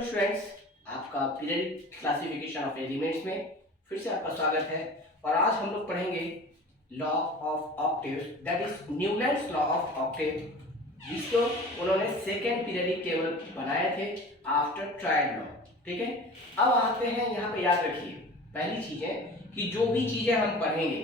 Hello students, आपका periodic classification of elements में फिर से आपका स्वागत है। और आज हम लोग पढ़ेंगे law of octaves, that is Newlands law of Octave, जिसको उन्होंने सेकेंड पीरियडिक टेबल बनाए थे आफ्टर ट्रायड लॉ। ठीक है, अब आते हैं यहाँ पे। याद रखिए पहली चीज है कि जो भी चीजें हम पढ़ेंगे,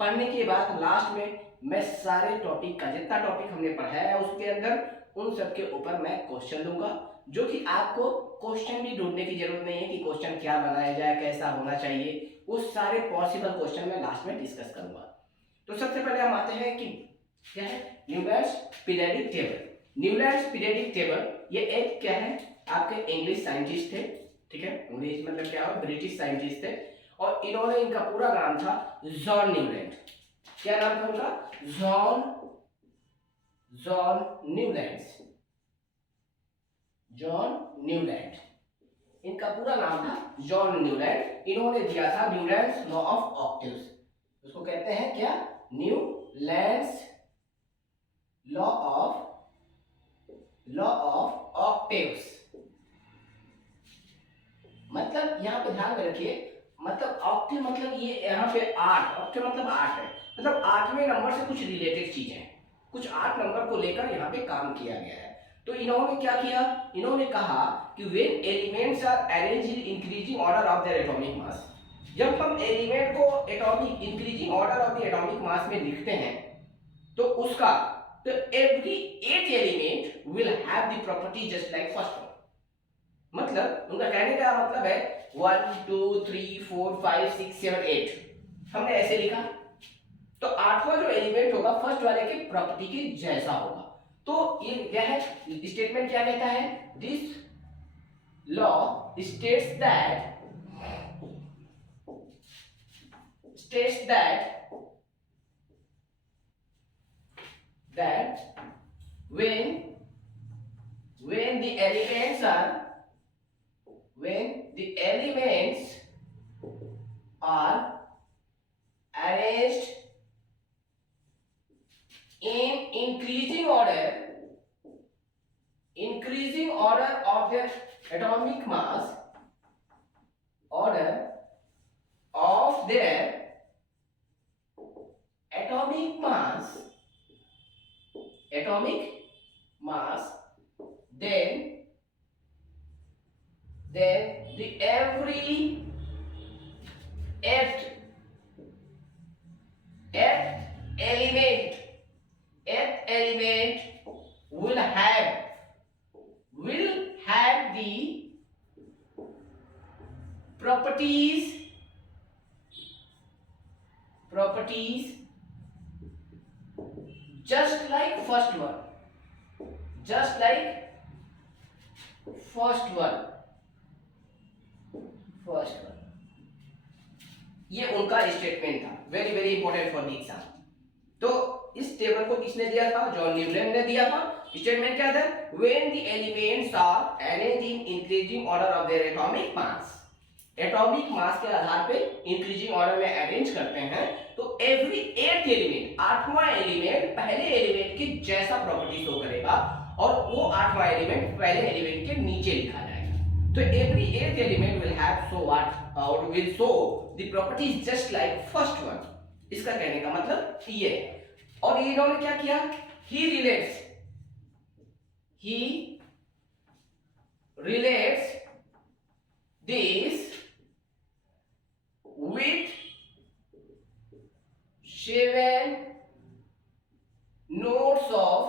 पढ़ने के बाद लास्ट में मैं सारे टॉपिक का जितना टॉपिक हमने पढ़ाया है उसके अंदर उन सब के ऊपर मैं क्वेश्चन दूंगा, जो कि आपको क्वेश्चन भी ढूंढने की जरूरत नहीं है कि क्वेश्चन क्या बनाया जाए, कैसा होना चाहिए। उस सारे पॉसिबल क्वेश्चन मैं लास्ट में डिस्कस करूंगा। तो सबसे पहले हम आते हैं कि क्या है Newlands periodic table. Newlands periodic table ये एक क्या है, आपके इंग्लिश साइंटिस्ट थे। ठीक है, इंग्लिश मतलब क्या हो, ब्रिटिश साइंटिस्ट थे। और इन्होंने, इनका पूरा नाम था जॉन न्यूलैंड। क्या नाम था उनका? John Newlands. जॉन न्यूलैंड, इनका पूरा नाम था जॉन न्यूलैंड। इन्होंने दिया था न्यूलैंड्स लॉ ऑफ ऑक्टेव्स। उसको कहते हैं क्या? Newlands law of octaves. मतलब यहां पे ध्यान में रखिए, मतलब ऑक्टेव मतलब ये यहाँ पे 8, ऑक्टेव मतलब 8 है। मतलब 8वें नंबर से कुछ रिलेटेड चीजें हैं, कुछ 8 नंबर को लेकर यहाँ पे काम किया गया है। तो इन्होंने क्या किया, इन्होंने कहा कि when elements are arranged in increasing order of their atomic mass, जब हम एलिमेंट को atomic increasing order of the atomic mass में लिखते हैं तो उसका, तो every 8 element will have the property just like first one. मतलब उनका कहने का मतलब है 1 2 3 4 5 6 7 8 हमने ऐसे लिखा, तो 8वां जो एलिमेंट होगा फर्स्ट वाले के प्रॉपर्टी के जैसा होगा। तो ये क्या है, स्टेटमेंट क्या कहता है? This law states that when the elements are arranged in increasing order of their atomic mass, then the every eighth element will have the properties just like first one, ये उनका स्टेटमेंट था, very very important for the exam. तो इस table को किसने दिया था? John Newland ने दिया था। स्टेटमेंट क्या था? When the elements are arranged in increasing order of their atomic mass, atomic mass के आधार पे इंक्रीजिंग ऑर्डर में अरेंज करते हैं, तो एवरी 8th एलिमेंट, 8वां एलिमेंट पहले एलिमेंट के जैसा प्रॉपर्टी शो करेगा और वो 8वां एलिमेंट पहले एलिमेंट के नीचे लिखा जाएगा। तो every 8th element will have so what और will show the properties just like first one. इसका कहने का मतलब ये है। और ये इन्होंने क्या किया? He relates this with 7 notes of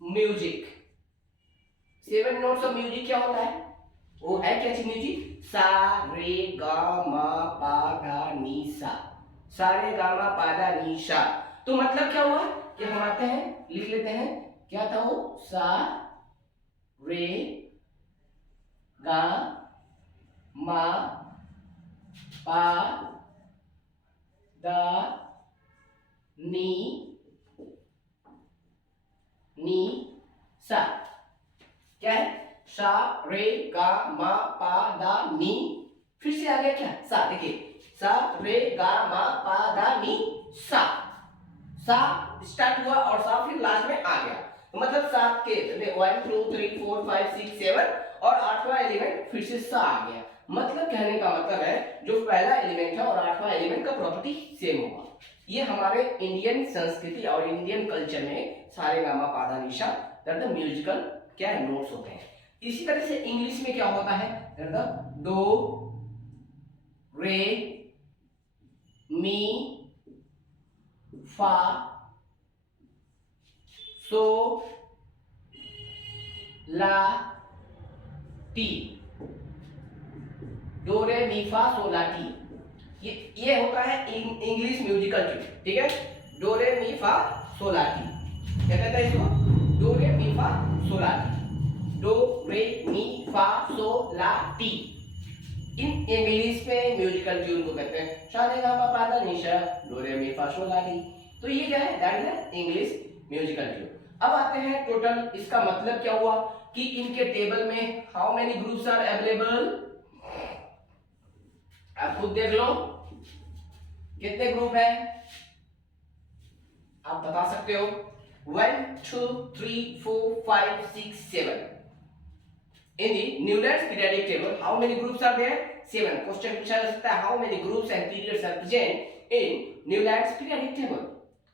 music. 7 notes of music क्या होता है? वो है क्या चीज? म्यूजिक सा रे गा मा पा धा नी सा, सा रे गा मा पा धा नी सा। तो मतलब क्या हुआ कि हम आते हैं, लिख लेते हैं, क्या था वो? सा रे गा मा पा दा नी सा। क्या है? सा रे गा मा पा दा नी। फिर से आ गया क्या? सा। देखिए सा रे गा मा पा दा नी सा, सा स्टार्ट हुआ और सा फिर लास्ट में आ गया। मतलब 7 के 1 2 3 4 5 6 7 और 8वां एलिमेंट फिर से सा आ गया। मतलब कहने का मतलब है जो पहला एलिमेंट है और 8वां एलिमेंट का प्रॉपर्टी सेम होगा। ये हमारे इंडियन संस्कृति और इंडियन कल्चर में सारे गामा पाधा निशा दैट द म्यूजिकल क्या है नोट्स होते हैं। इसी तरह से इंग्लिश में क्या होता है दैट द डो रे मी फा सो ला टी, डो रे मी फा सो ला टी, ये होता है इंग्लिश म्यूजिकल ट्यून, ठीक है। डो रे मी फा सो ला टी, क्या कहते हैं इसको, डो रे मी फा सो ला टी, डो रे मी फा सो ला टी। इन इंग्लिश में म्यूजिकल ट्यून को कहते हैं सा रे गा मा पा धा नि सा, डो रे मी फा सो ला टी। तो ये क्या है that is English musical tune. अब आते हैं टोटल, इसका मतलब क्या हुआ कि इनके टेबल में how many groups are available, आप खुद देख लो कितने ग्रुप है, आप बता सकते हो 1 2 3 4 5 6 7। In the Newland's periodic table, how many groups are there? 7. Question पूछा जा सकता है how many groups and periods are present in Newland's periodic table?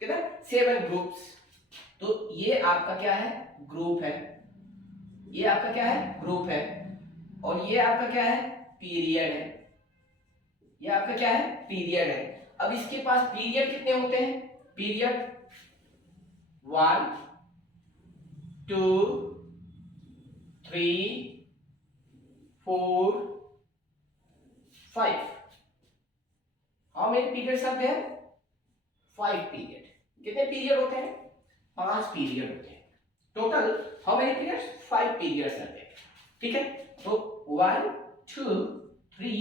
कितना 7 groups। तो ये आपका क्या है ग्रुप है, ये आपका क्या है ग्रुप है, और ये आपका क्या है पीरियड है, ये आपका क्या है पीरियड है। अब इसके पास पीरियड कितने होते हैं, period 1 2 3 4 5। How many periods are there, 5 period. कितने पीरियड होते हैं, 5 पीरियड होते हैं total. How many periods, 5 periods are there, ठीक है। तो 1 2 3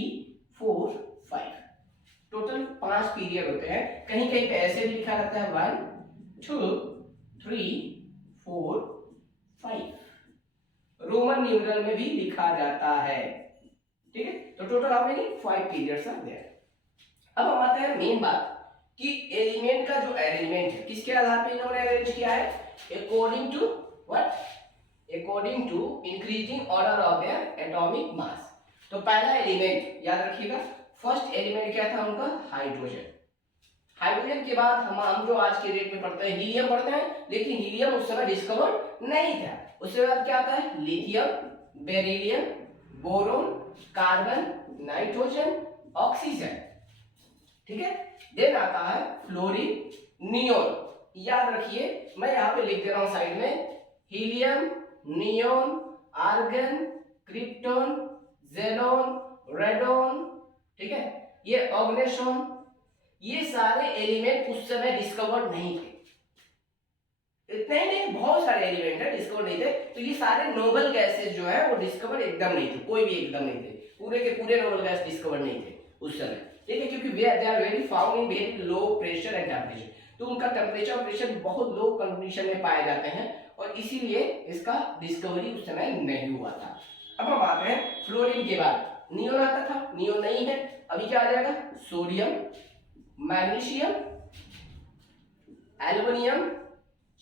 4 5 टोटल 5 पीरियड होते हैं। कहीं कहीं पे ऐसे भी लिखा रहता है 1 2 3 4 5, रोमन न्यूमरल में भी लिखा जाता है, ठीक है। तो total how many 5 periods are there. अब हम आते हैं मेन बात कि एलिमेंट का जो अरेंजमेंट है किसके आधार पे इन्होंने अरेंज किया है, according to what, according to increasing order of their atomic mass. तो पहला एलिमेंट याद रखिएगा, फर्स्ट एलिमेंट क्या था उनका हाइड्रोजन। हाइड्रोजन के बाद हम जो आज के डेट में पढ़ते हैं हीलियम पढ़ते हैं, लेकिन हीलियम उस समय डिस्कवर नहीं था। उसके बाद क्या आता है lithium, beryllium, boron, carbon, nitrogen, oxygen, ठीक है। देन आता है फ्लोरीन, नियोन। याद रखिए मैं यहाँ पे लिख दे रहा हूँ साइड में, helium, neon, argon, krypton, xenon, radon, ठीक है, ये ऑर्गेनेशोन, ये सारे एलिमेंट उस समय डिस्कवर्ड नहीं थे। इतने ही नहीं, बहुत सारे एलिमेंट है डिस्कवर नहीं थे। तो ये सारे नोबल गैसेस जो है वो डिस्कवर एकदम नहीं थे, कोई भी एकदम नहीं थे, पूरे के पूरे नोबल गैस डिस्कवर नहीं थे उस समय, ठीक है। क्योंकि they are very found in very low pressure and temperature, तो उनका टेम्परेचर और प्रेशर बहुत लो कंडीशन में पाए जाते हैं और इसीलिए इसका डिस्कवरी उस समय नहीं हुआ था। अब हम आते हैं फ्लोरीन के बाद नियोन आता था, नियोन नहीं है, अभी क्या आ जाएगा sodium, magnesium, aluminium,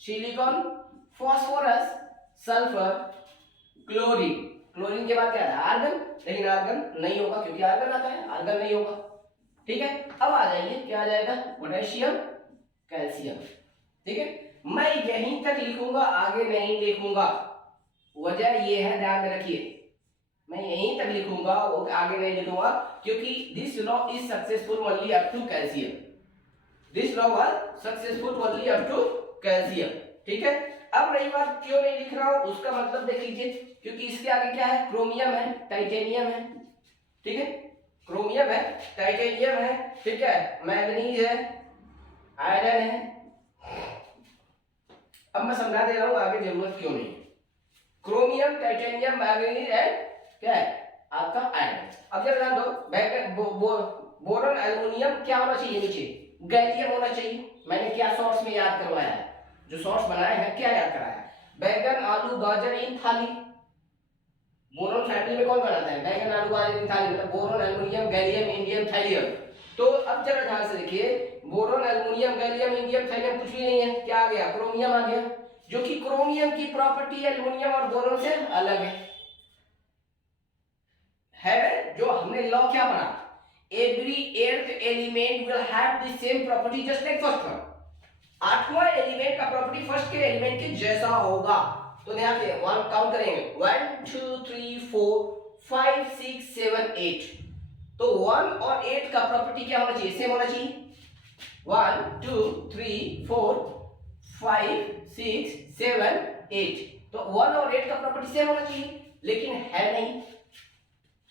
silicon, phosphorus, sulphur, chlorine. Chlorine के बाद क्या है आर्गन, लेकिन आर्गन नहीं होगा क्योंकि आर्गन आता है, आर्गन नहीं होगा, ठीक है। अब आ जाइए क्या आ जाएगा पोटेशियम, कैल्शियम, ठीक है। मैं यहीं तक लिखूंगा, आगे नहीं लिखूंगा, वजह ये है ध्यान में रखिए, मैं यहीं तक लिखूंगा, वो आगे नहीं लिखूंगा, क्योंकि this law is successful only up to calcium, this law was successful only up to calcium, ठीक है। अब रही बात क्यों नहीं लिख रहा हूं, उसका मतलब देख लीजिए, क्योंकि इसके आगे क्या है क्रोमियम है, टाइटेनियम है, ठीक है, क्रोमियम है, टाइटेनियम है, ठीक है, मैग्नीज है, आयरन है। अब मैं समझा दे रहा हूं आगे जरूरत क्यों नहीं, क्रोमियम, टाइटेनियम, मैग्नीज एंड क्या है आपका आयरन। अब जरा ध्यान दो, बोरॉन, एल्युमिनियम क्या होना चाहिए नीचे, गैलियम होना चाहिए। मैंने क्या शॉर्ट्स में याद करवाया है, जो शॉर्ट्स बनाए हैं क्या याद कराया है, बैगन, आलू, गाजर इन थाली। बोरोन फैमिली में कौन बनाता है, बैगन, आलू, गाजर इन थाली, मतलब boron, aluminium, gallium, indium, thallium. तो अब जरा ध्यान से देखिए, boron, aluminium, gallium, indium, thallium कुछ भी नहीं है, क्या आ गया क्रोमियम आ गया। जो कि क्रोमियम की प्रॉपर्टी एल्युमिनियम और बोरोन से अलग है जो हमने लॉ क्या पढ़ा, every eighth element will have the same property just like first one. आठवां एलिमेंट का प्रॉपर्टी फर्स्ट के एलिमेंट के जैसा होगा। तो यहाँ पे वन काउंट करेंगे 1 2 3 4 5 6 7 8। तो 1 और 8 का प्रॉपर्टी क्या होना चाहिए, सेम होना चाहिए। 1 2 3 4 5 6 7 8। तो 1 और 8 का प्रॉपर्टी सेम होना चाहिए, लेकिन है नहीं।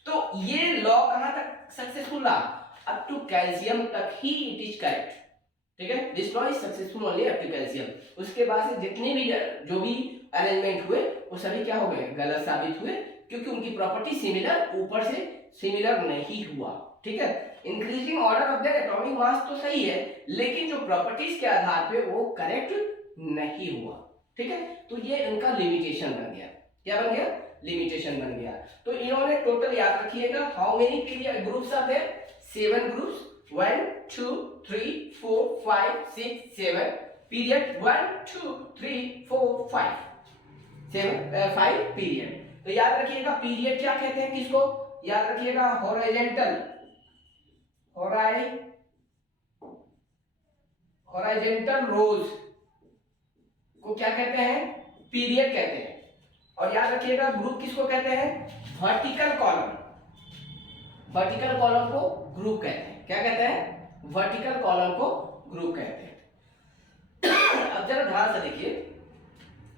तो ये लॉ कहां तक सक्सेसफुल रहा, अप टू कैल्शियम तक ही इट इज करेक्ट। ठीक है, this law is successful only up to calcium. उसके बाद से जितने भी जो भी अरेंजमेंट हुए वो सभी क्या हो गए, गलत साबित हुए, क्योंकि उनकी प्रॉपर्टी सिमिलर ऊपर से सिमिलर नहीं हुआ। ठीक है, increasing order of their atomic mass तो सही है, लेकिन जो प्रॉपर्टीज के आधार पे वो करेक्ट नहीं हुआ। ठीक है, तो ये इनका लिमिटेशन बन गया। क्या बन गया, लिमिटेशन बन गया। तो इन्होंने टोटल याद रखिएगा, how many period groups are there, 7 groups, 1 2 3 4 5 6 7 period, 1 2 3 4 5 period. तो याद रखिएगा पीरियड क्या कहते हैं, किसको याद रखिएगा, हॉराइजेंटल रोज को क्या कहते हैं, पीरियड कहते हैं। और याद रखिएगा ग्रुप किसको कहते हैं, वर्टिकल कॉलम। वर्टिकल कॉलम को ग्रुप कहते हैं। क्या कहते हैं, वर्टिकल कॉलम को ग्रुप कहते हैं। अब जरा ध्यान से देखिए,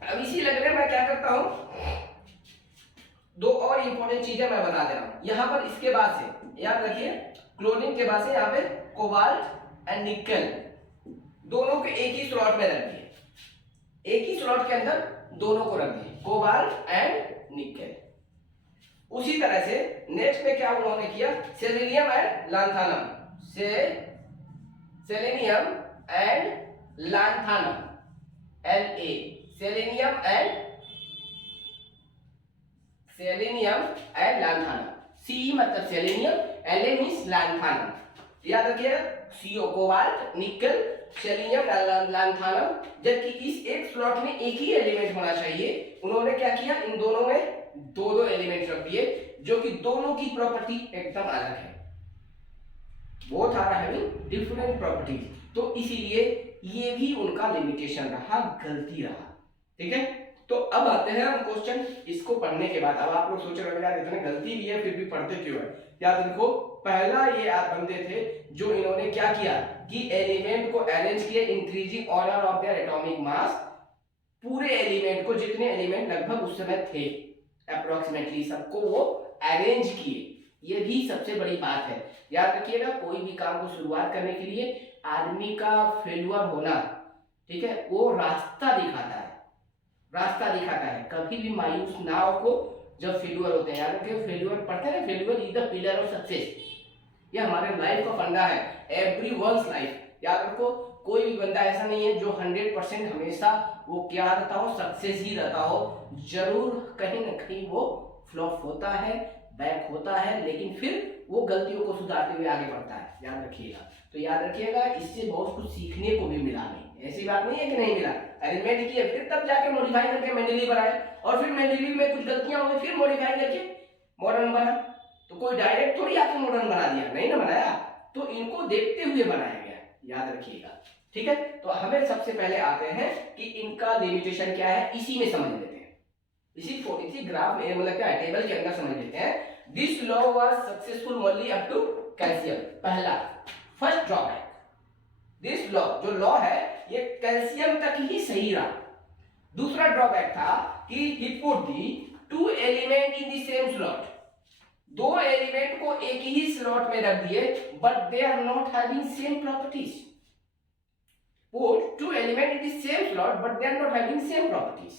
अब इसी लगने मैं क्या करता हूं, दो और इंपॉर्टेंट चीजें मैं बता दे रहा हूं यहां पर। इसके बाद से याद रखिए, क्लोरीन के बाद से यहां पे कोबाल्ट एंड निकल दोनों को एक ही स्लॉट में रख दिए, एक ही स्लॉट के अंदर दोनों को रख दिए, कोबाल्ट एंड निकल। उसी तरह से नेक्स्ट में क्या उन्होंने किया, selenium and lanthanum, selenium and lanthanum, La, selenium and lanthanum. C मतलब सेलेनियम, La मींस लांथानम। याद रखिए, CO cobalt, nickel, selenium, lanthanum. जबकि इस एक स्लॉट में एक ही एलिमेंट होना चाहिए, उन्होंने क्या किया, इन दोनों में दो दो एलिमेंट रख दिए, जो कि दोनों की प्रॉपर्टी एकदम अलग है। Both are having different properties. तो इसीलिए ये भी उनका लिमिटेशन रहा, गलती रहा। ठीक है, तो अब आते हैं हम क्वेश्चन। इसको पढ़ने के बाद अब आप लोग सोच रहे हो यार इतने गलती भी है फिर भी पढ़ते क्यों है। याद रखो, पहला ये आप बंदे थे जो इन्होंने क्या किया कि एलिमेंट को अरेंज किया increasing order of their atomic मास। पूरे एलिमेंट को, जितने एलिमेंट लगभग उस समय थे अप्रोक्सीमेटली, सबको वो अरेंज किए। ये भी सबसे बड़ी बात है। याद रखिएगा, कोई भी काम को शुरुआत करने के लिए आदमी का फेल्यूर होना, ठीक है, वो रास्ता दिखाता है, रास्ता दिखाता है। कभी भी मायूस ना हो जब फेल्यूर होते हैं। याद रखिए, फेल्यूर पढ़ते हैं, failure is the pillar of success. ये हमारे लाइफ का फंडा है, एवरीवन्स लाइफ। याद रखो, कोई भी बंदा ऐसा नहीं है जो 100% हमेशा वो क्या रहता हो, सक्सेस ही रहता हो। जरूर कहीं ना कहीं वो फ्लॉप होता है, बैक होता है, लेकिन फिर वो गलतियों को सुधारते हुए आगे बढ़ता है। याद रखिएगा। तो याद रखिएगा, इससे बहुत कुछ सीखने को भी मिला। नहीं ऐसी बात नहीं है कि नहीं मिला, अरेंजमेंट किए फिर तब जाके मॉडिफाई करके मेंडेली बनाए, और फिर मेंडेली में कुछ गलतियां हो गई फिर मॉडिफाई करके मॉडर्न बना। तो कोई डायरेक्ट थोड़ी आके मॉडर्न बना दिया, नहीं ना बनाया, तो इनको देखते हुए बनाया गया। याद रखिएगा, ठीक है। तो हमें सबसे पहले आते हैं कि इनका लिमिटेशन क्या है, इसी में समझ लेते हैं। इसी ग्राफ में, मतलब क्या है, टेबल के अंदर समझ लेते हैं। This law was successful only up to calcium. पहला फर्स्ट ड्रॉबैक, दिस लॉ जो लॉ है ये कैल्शियम तक ही सही रहा। दूसरा ड्रॉबैक था कि he put the two element in the same slot. दो एलिमेंट को एक ही स्लॉट में रख दिए, but they are not having same properties. Put two element in the same slot but they are not having same properties.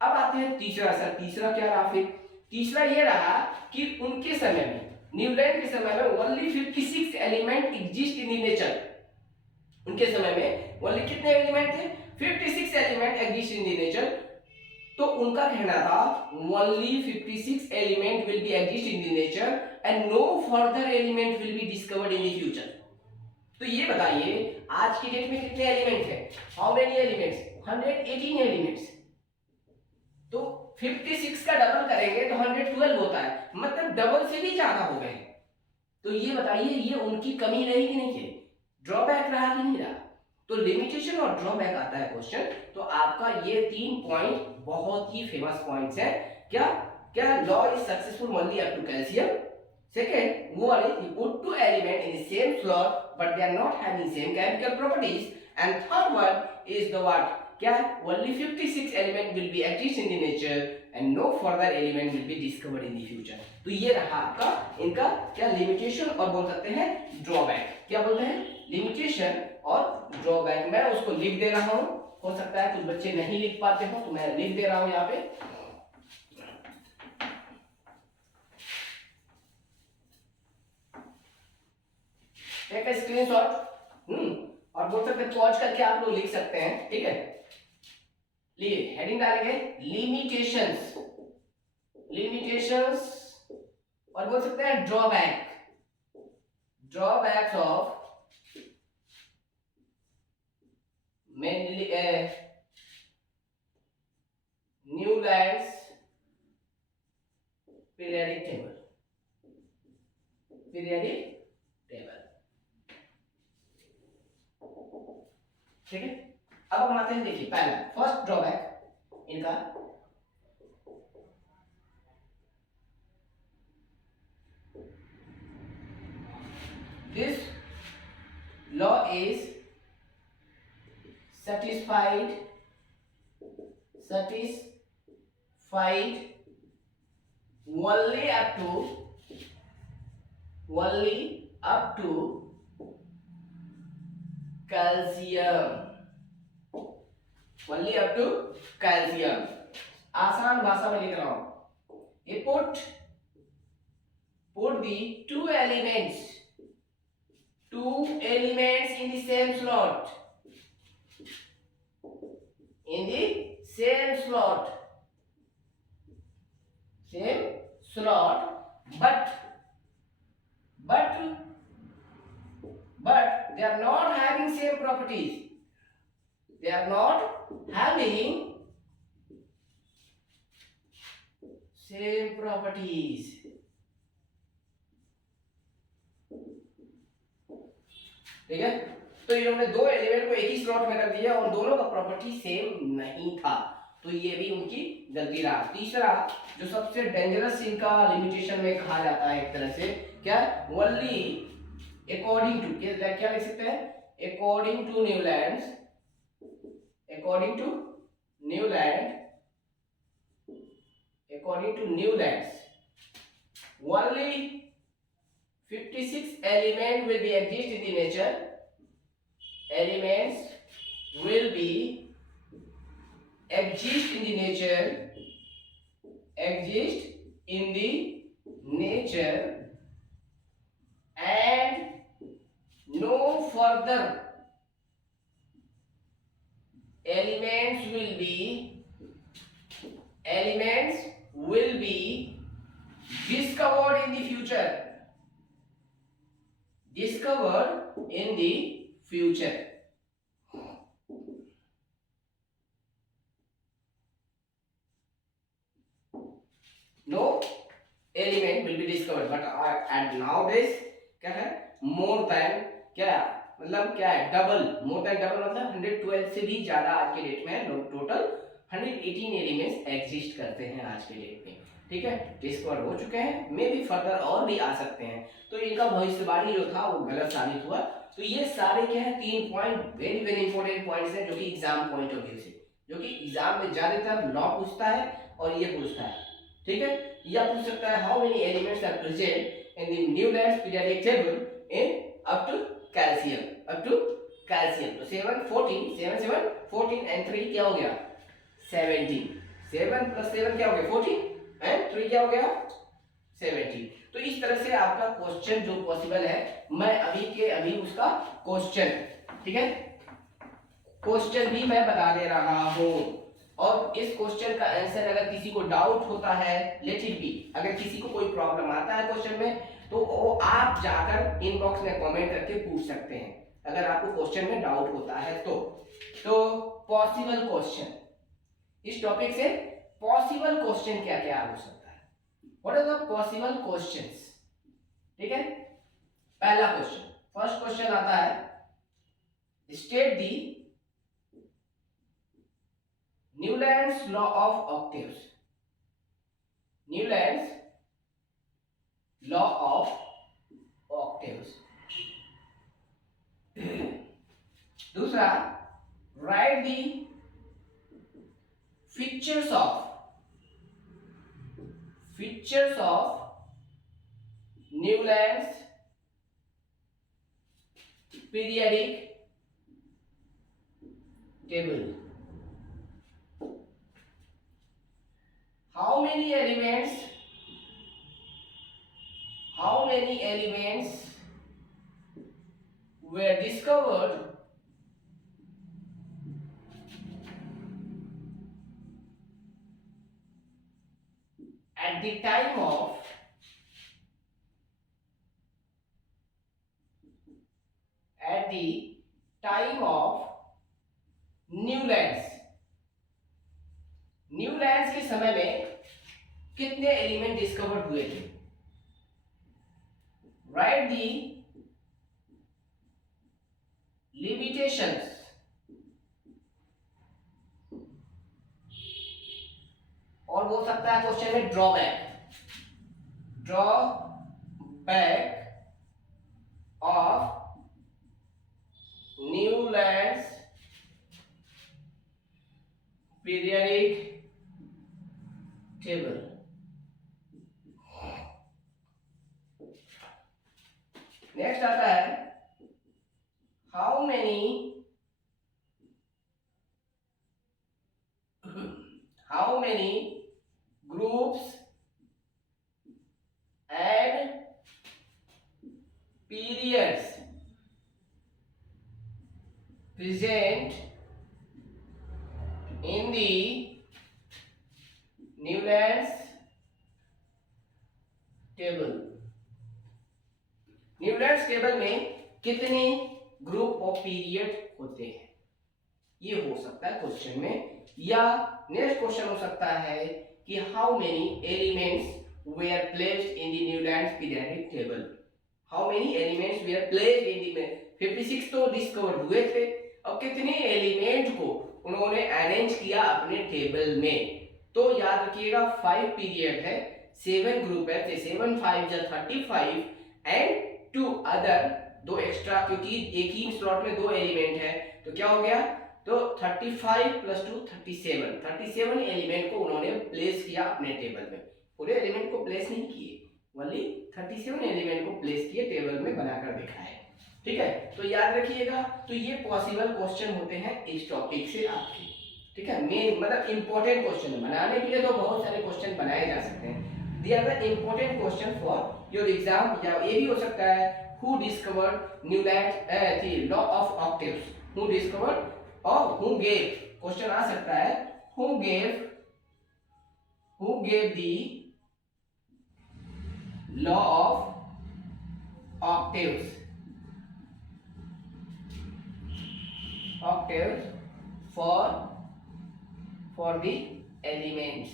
अब आते हैं तीसरा सर, तीसरा क्या रहा फिर? तीसरा ये रहा कि उनके समय में, न्यूलैंड के समय में only 56 element exist in nature. उनके समय में only कितने एलिमेंट थे? 56 एलिमेंट एग्जिस्ट इन नेचर। तो उनका कहना था only 56 element will be exist in the nature and no further element will be discovered in the future। तो ये बताइए आज की डेट में कितने एलिमेंट हैं? How many elements? 118 एलिमेंट्स, तो 56 का डबल करेंगे तो 112 होता है, मतलब डबल से भी ज्यादा हो गए। तो ये बताइए ये उनकी कमी रही कि नहीं है, ड्रॉबैक रहा कि नहीं रहा। तो लिमिटेशन और ड्रॉबैक आता है क्वेश्चन, तो आपका ये 3 पॉइंट बहुत ही फेमस पॉइंट्स हैं। क्या क्या law is successful only up to calcium. Second one is he put two element in the same slot but they are not having same chemical properties, and third one is the what, क्या only 56 element will be exist in the nature and no further element will be discovered in the future। तो ये रहा आपका इनका क्या limitation और बोल सकते हैं ड्रॉबैक। क्या बोलते हैं, लिमिटेशन और ड्रॉबैक। मैं उसको लिख दे रहा हूं, हो सकता है कुछ बच्चे नहीं लिख पाते हो तो मैं लिख दे रहा हूं यहाँ पे। टेक अ स्क्रीनशॉट और बोल सकते पॉज करके आप लोग लिख सकते हैं, ठीक है। लिए हेडिंग डालेंगे लिमिटेशंस, लिमिटेशंस और बोल सकते हैं drawback, drawbacks of mainly Newlands periodic table, periodic table, ठीक है। अब हम आते हैं, देखिए पहला फर्स्ट ड्रॉबैक इनका, this law is satisfied only up to calcium, only up to calcium। आसान भाषा में लिख रहा हूं, ये put the two elements in the same slot, in the same slot, but they are not having same properties, they are not having same properties। ठीक है, तो इन्होंने दो एलिमेंट को एक ही स्लॉट में रख दिया और दोनों का प्रॉपर्टी सेम नहीं था, तो ये भी उनकी गलती रहा। तीसरा जो सबसे डेंजरस इनका लिमिटेशन में कहा जाता है एक तरह से, क्या ओनली अकॉर्डिंग टू, क्या लिख सकते हैं, according to Newlands, according to Newlands only 56 element will be exist in the nature, elements will be exist in the nature and no further elements will be discovered in the future, no element will be discovered, but and nowadays क्या है, more than, क्या मतलब क्या है, double, more than double मतलब 112 से भी ज्यादा आज के डेट में टोटल 118 एलिमेंट्स एग्जिस्ट करते हैं आज के डेट में, ठीक है। डिस्कवर हो चुके हैं, मे भी फर्दर और भी आ सकते हैं। तो इनका भविष्यवाणी जो था वो गलत साबित हुआ। तो ये सारे क्या है, 3 point very very important points हैं जो कि एग्जाम पॉइंट ऑफ व्यू से, जो कि एग्जाम में ज्यादातर लॉ पूछता है और ये पूछता है, ठीक है। या पूछ सकता है how many elements are present in the Newlands periodic table in up to calcium, तो 7 14 एंड 3 क्या हो गया 17, 7 + 7 क्या हो गया 14 एंड 3 क्या हो गया 17। तो इस तरह से आपका क्वेश्चन जो पॉसिबल है, मैं अभी के अभी उसका क्वेश्चन, ठीक है, क्वेश्चन भी मैं बता दे रहा हूं। और इस क्वेश्चन का आंसर अगर किसी को डाउट होता है, लेट इट बी, अगर किसी को कोई प्रॉब्लम आता है क्वेश्चन में तो वो आप जाकर इनबॉक्स में कमेंट करके पूछ सकते हैं, अगर आपको क्वेश्चन में डाउट होता है तो, तो पॉसिबल क्वेश्चन, इस टॉपिक से पॉसिबल क्वेश्चन क्या क्या हो सकता है, what are the possible questions. ठीक है, पहला क्वेश्चन, फर्स्ट क्वेश्चन आता है, state the Newlands law of octaves, Newlands law of octaves. दूसरा, write the features of Newlands periodic table. How many elements were discovered at the time of Newlands, Newlands के समय में कितने element discover हुए थे। Right दी limitations और बोल सकता है क्वेश्चन में drawback of Newlands periodic table. Next आता है, how many groups and periods present in the Newlands table। Newlands table में कितने ग्रुप ऑफ पीरियड होते हैं, ये हो सकता है क्वेश्चन में। या नेक्स्ट क्वेश्चन हो सकता है कि how many elements were placed in the Newlands periodic table. How many elements were placed in the 56 तो डिस्कवर हुए थे, अब कितने एलिमेंट को उन्होंने अरेंज किया अपने टेबल में। तो याद रखिएगा 5 पीरियड है, 7 ग्रुप है, 7 5 जा 35 एंड 2 अदर, 2 एक्स्ट्रा, क्योंकि एक ही स्लॉट में 2 एलिमेंट है, तो क्या हो गया, तो 35 + 2 37 एलिमेंट को उन्होंने प्लेस किया अपने टेबल में। पूरे एलिमेंट को प्लेस नहीं किए, ओनली 37 एलिमेंट को प्लेस किए, टेबल में बनाकर दिखाए। ठीक है, तो याद रखिएगा। तो ये पॉसिबल क्वेश्चन होते हैं इस टॉपिक से आपके। ठीक है, मेन मतलब इंपॉर्टेंट क्वेश्चन बनाने के लिए तो बहुत सारे क्वेश्चन बनाए जा सकते हैं, they are the important question for your exam. या ये भी हो सकता है, who discovered Newland law of octaves, who discovered और हु गेव, क्वेश्चन आ सकता है, who gave the law of octaves for the elements।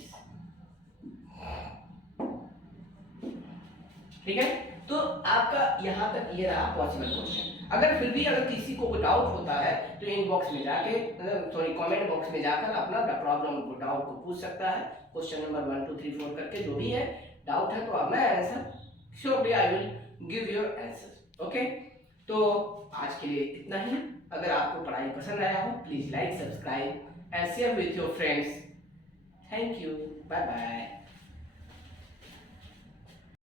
ठीक है, तो आपका यहां तक ये रहा पॉसिबल क्वेश्चन। अगर फिर भी अगर किसी को डाउट होता है तो इनबॉक्स में जाके, सॉरी कमेंट बॉक्स में जाकर अपना प्रॉब्लम को, डाउट को पूछ सकता है। क्वेश्चन नंबर 1 2 3 4 करके जो भी है डाउट है, तो अब मैं answer surely I will give your answer. Okay, तो आज के लिए इतना ही। अगर आपको पढ़ाई पसंद आया हो, please like, subscribe and share with your friends. Thank you, bye bye.